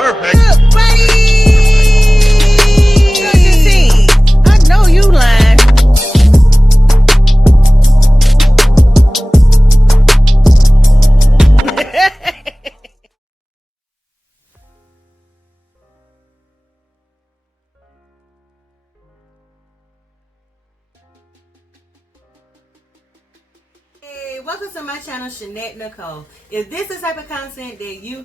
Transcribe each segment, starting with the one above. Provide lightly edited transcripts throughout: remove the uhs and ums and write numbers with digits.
Perfect. Look, buddy. I know you lying. Hey, welcome to my channel, Shanette Nicole. If this is the type of content that you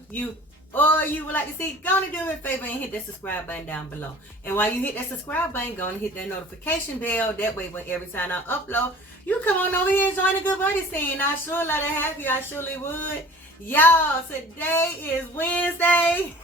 would like to see, go on and do me a favor and hit that subscribe button down below. And while you hit that subscribe button, go and hit that notification bell. That way, when every time I upload, you come on over here and join the good buddy scene. I sure love to have you. I surely would. Y'all, today is Wednesday.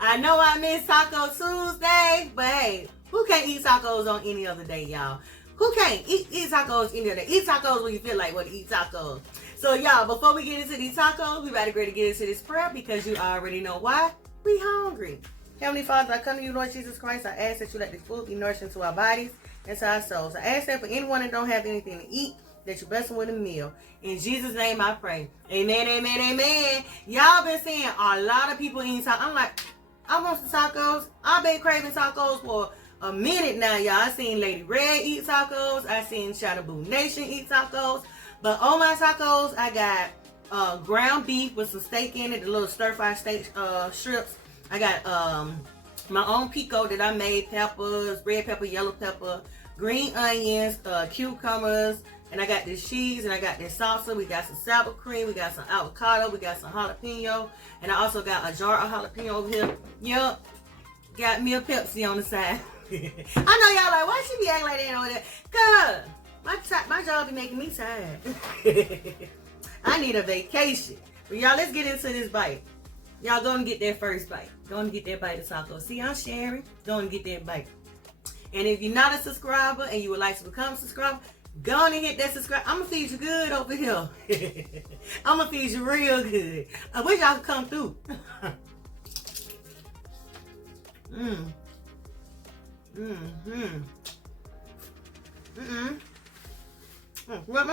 I know I missed Taco Tuesday, but hey, who can't eat tacos on any other day, y'all? Who can't eat tacos any other day? Eat tacos when you feel like what to eat tacos. So y'all, before we get into these tacos, we better get into this prayer because you already know why. We hungry. Heavenly Father, I come to you, Lord Jesus Christ. I ask that you let this food be nourishing to our bodies and to our souls. I ask that for anyone that don't have anything to eat, that you bless them with a meal. In Jesus' name I pray. Amen, amen, amen. Y'all been seeing a lot of people eating tacos. I'm like, I want some tacos. I've been craving tacos for a minute now, y'all. I seen Lady Red eat tacos. I seen Shadaboo Nation eat tacos. But on my tacos, I got ground beef with some steak in it, the little stir-fry steak strips. I got my own pico that I made, peppers, red pepper, yellow pepper, green onions, cucumbers, and I got this cheese, and I got this salsa. We got some sour cream, we got some avocado, we got some jalapeno, and I also got a jar of jalapeno over here. Yup, got me a Pepsi on the side. I know y'all like, why she be acting like that over there? Cause my job be making me tired. I need a vacation. But y'all, let's get into this bite. Y'all go and get that first bite. Go and get that bite of taco. See, I'm sharing. Go and get that bite. And if you're not a subscriber and you would like to become a subscriber, go on and hit that subscribe. I'm going to feed you good over here. I'm going to feed you real good. I wish y'all could come through. What?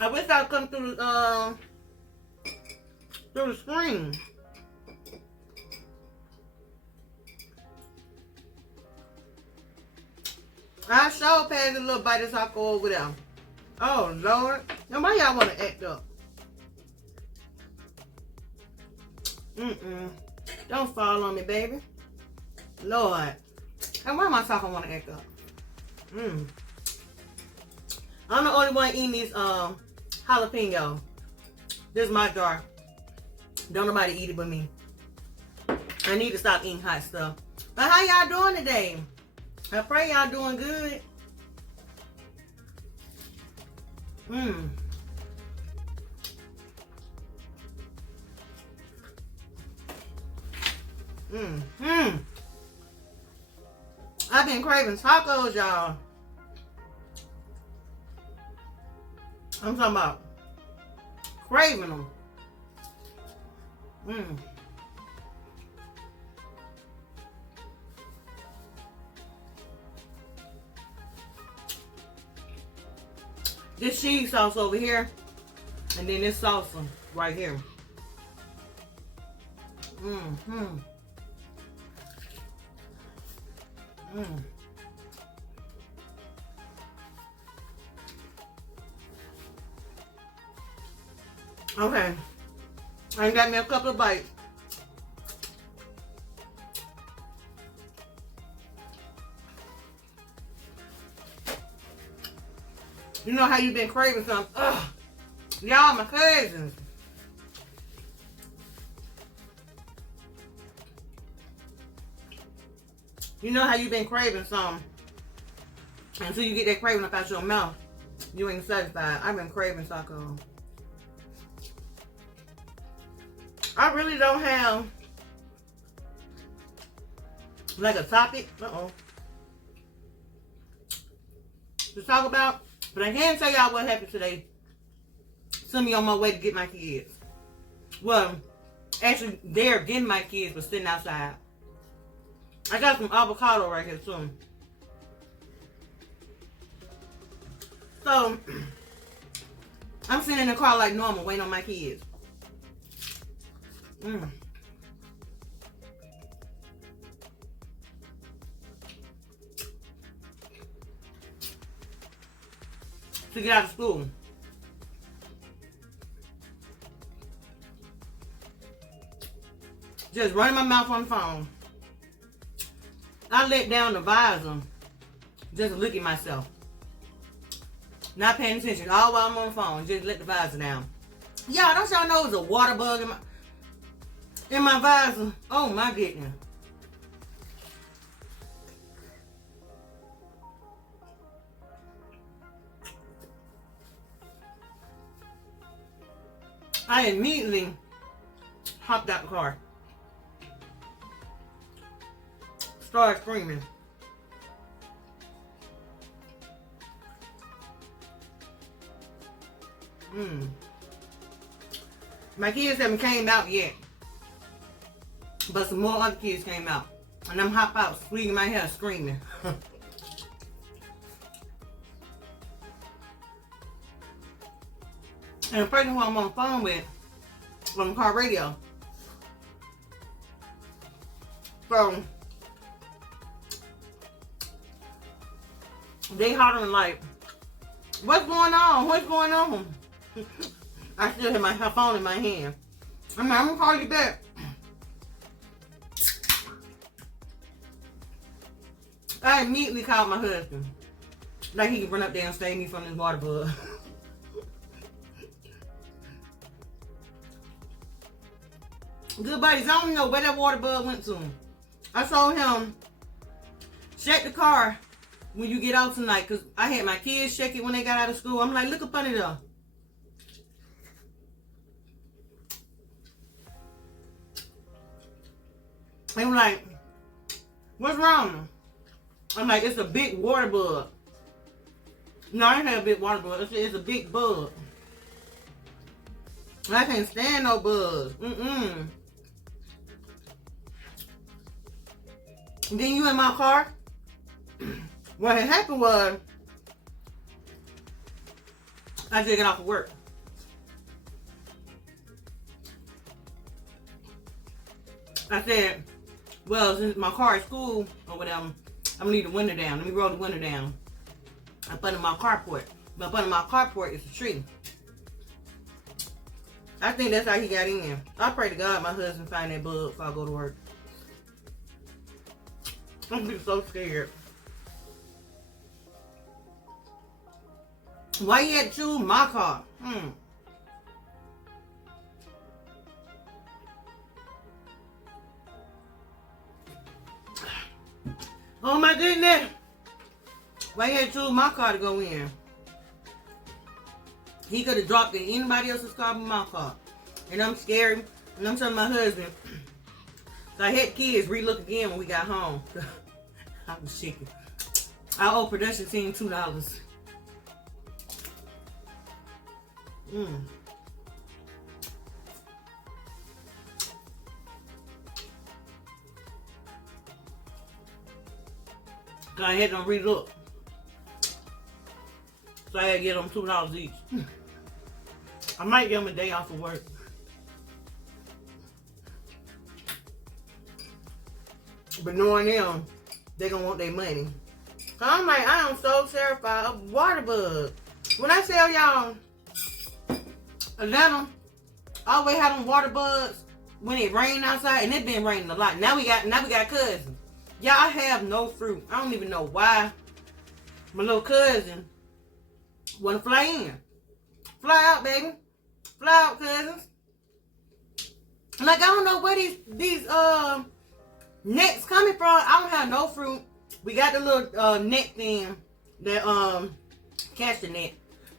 I wish I'd come through the screen. I sure passed a little bite of taco over there. Oh Lord, now why y'all want to act up? Don't fall on me, baby. Lord. And why my taco want to act up? I'm the only one eating these jalapeno. This is my jar. Don't nobody eat it but me. I need to stop eating hot stuff. But how y'all doing today? I pray y'all doing good. I've been craving tacos, y'all. I'm talking about craving them. This cheese sauce over here, and then this salsa right here. Okay, I got me a couple of bites. You know how you been craving something? Ugh, y'all my cousins. You know how you been craving something until you get that craving up out your mouth. You ain't satisfied. I've been craving taco. I really don't have like a topic to talk about, but I can tell y'all what happened today. Sent me on my way to get my kids. Well, actually, they're getting my kids, but sitting outside. I got some avocado right here too. So, I'm sitting in the car like normal, waiting on my kids. To get out of school. Just running my mouth on the phone. I let down the visor just to look at myself. Not paying attention. All while I'm on the phone. Just let the visor down. Y'all, don't y'all know there's a water bug in my visor? Oh my goodness. I immediately hopped out the car. Started screaming. My kids haven't came out yet. But some more other kids came out. And I'm hop out, squeezing my hair, screaming. And the person who I'm on the phone with, on the car radio. So, they hollering like, what's going on? What's going on? I still have my phone in my hand. I'm gonna call you back. I immediately called my husband. Like he could run up there and save me from this water bug. Good buddies, I don't know where that water bug went to. I told him, check the car when you get out tonight, because I had my kids check it when they got out of school. I'm like, look up under there. They were like, what's wrong? I'm like, it's a big water bug. No, I ain't had a big water bug. It's a big bug. I can't stand no bugs. Then you in my car. What had happened was, I just got off of work. I said, well, since my car is cool or whatever, I'm gonna leave the window down. Let me roll the window down. Up under my carport. But up under my carport is a tree. I think that's how he got in. I pray to God my husband find that bug before I go to work. I'm be so scared. Why you had to choose my car? Oh my goodness. Why you had to choose my car to go in? He could have dropped in anybody else's car but my car. And I'm scared. And I'm telling my husband. So I had kids relook again when we got home. I was shaking. I owe production team $2. So I had them relook. So I had to get them $2 each. I might give them a day off of work. But knowing them, they gonna want their money. So I'm like, I am so terrified of water bugs. When I tell y'all, Atlanta always have them water bugs when it rain outside, and it been raining a lot. Now we got cousins. Y'all, I have no fruit. I don't even know why my little cousin wanna fly in. Fly out, baby. Fly out, cousins. Like, I don't know where these nets coming from. I don't have no fruit. We got the little net thing that catch the net.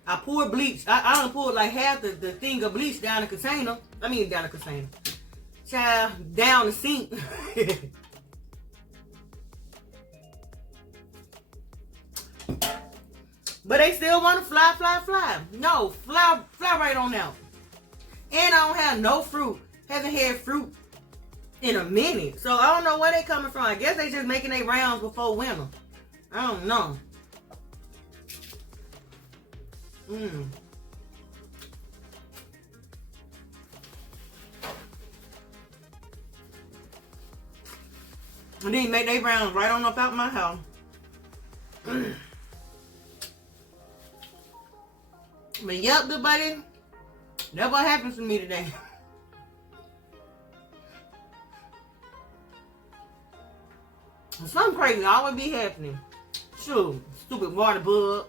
I poured bleach. I done poured like half the thing of bleach down the container. I mean down the container. Child, down the sink. But they still want to fly, fly, fly. No, fly right on out. And I don't have no fruit. Haven't had fruit in a minute. So I don't know where they coming from. I guess they just making their rounds before winter. I don't know. And then make their rounds right on up out my house. But yep, good buddy. That's what happens to me today. Something crazy always be happening. Sure, stupid water bug.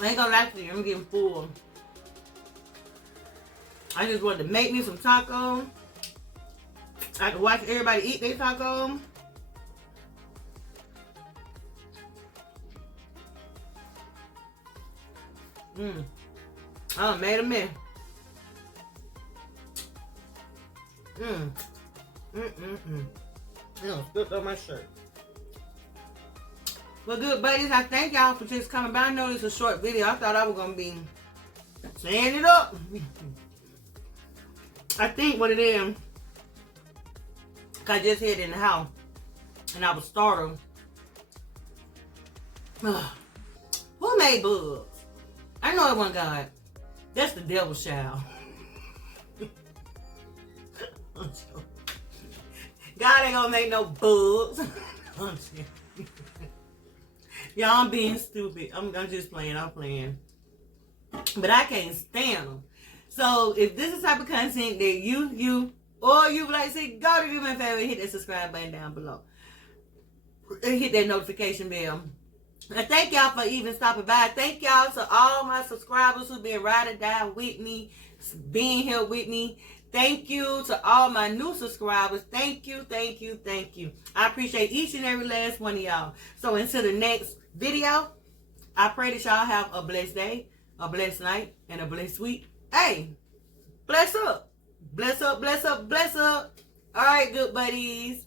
I ain't gonna lie to you, I'm getting full. I just wanted to make me some tacos. I can watch everybody eat their tacos. I made a mess. Spilled on my shirt. Well, good buddies, I thank y'all for just coming by. I know it's a short video. I thought I was gonna be saying it up. I think what it is, I just hid in the house and I was startled. Who made bugs? I know it wasn't God. That's the devil's child. God ain't gonna make no bugs. Y'all, I'm being stupid. I'm just playing. I'm playing. But I can't stand them. So if this is the type of content that you would like to see, go to do me a favor and hit that subscribe button down below. And hit that notification bell. And thank y'all for even stopping by. Thank y'all to all my subscribers who've been ride or die with me, being here with me. Thank you to all my new subscribers. Thank you, thank you, thank you. I appreciate each and every last one of y'all. So until the next video, I pray that y'all have a blessed day, a blessed night, and a blessed week. Hey, bless up. Bless up, bless up, bless up. All right, good buddies.